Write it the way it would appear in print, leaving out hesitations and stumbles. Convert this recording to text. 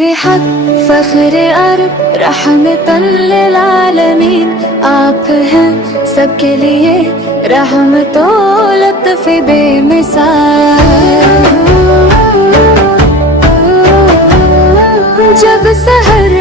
نور حق فخر عرب رحمت للعالمین، آپ ہیں سب کے لیے رحمت و لطف بے مثال۔ جب سحر